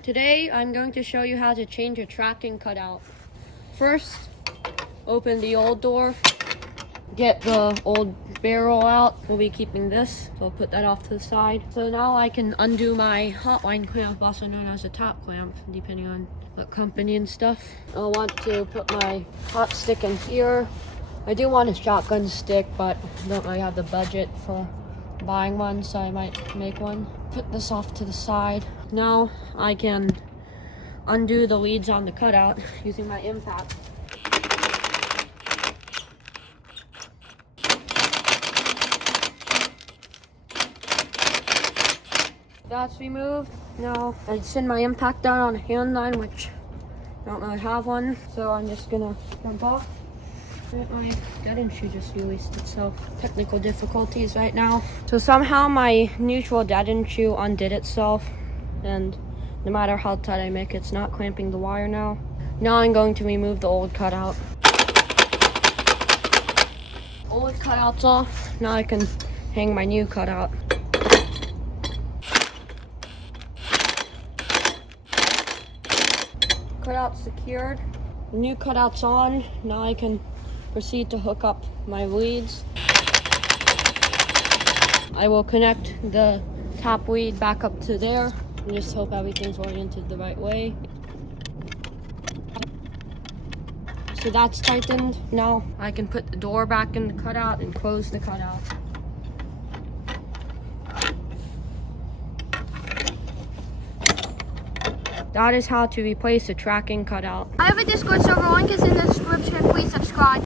Today I'm going to show you how to change a tracking cutout. First, open the old door, get the old barrel out. We'll be keeping this, so I'll put that off to the side. So now I can undo my hot line clamp, also known as a top clamp, depending on what company and stuff. I'll want to put my hot stick in here. I do want a shotgun stick, but I don't really have the budget for buying one, so I might make one. Put this off to the side. Now I can undo the leads on the cutout using my impact. That's removed. Now I send my impact down on a hand line, which I don't really have one, so I'm just gonna jump off. My dead end shoe just released itself. Technical difficulties right now. So somehow my neutral dead end shoe undid itself, and no matter how tight I make it, it's not clamping the wire now. Now I'm going to remove the old cutout. Old cutout's off. Now I can hang my new cutout. Cutout secured. The new cutout's on. Now I can proceed to hook up my leads. I will connect the top lead back up to there and just hope everything's oriented the right way. So that's tightened. Now I can put the door back in the cutout and close the cutout. That is how to replace a tracking cutout. I have a Discord server, link is in the description. Please subscribe.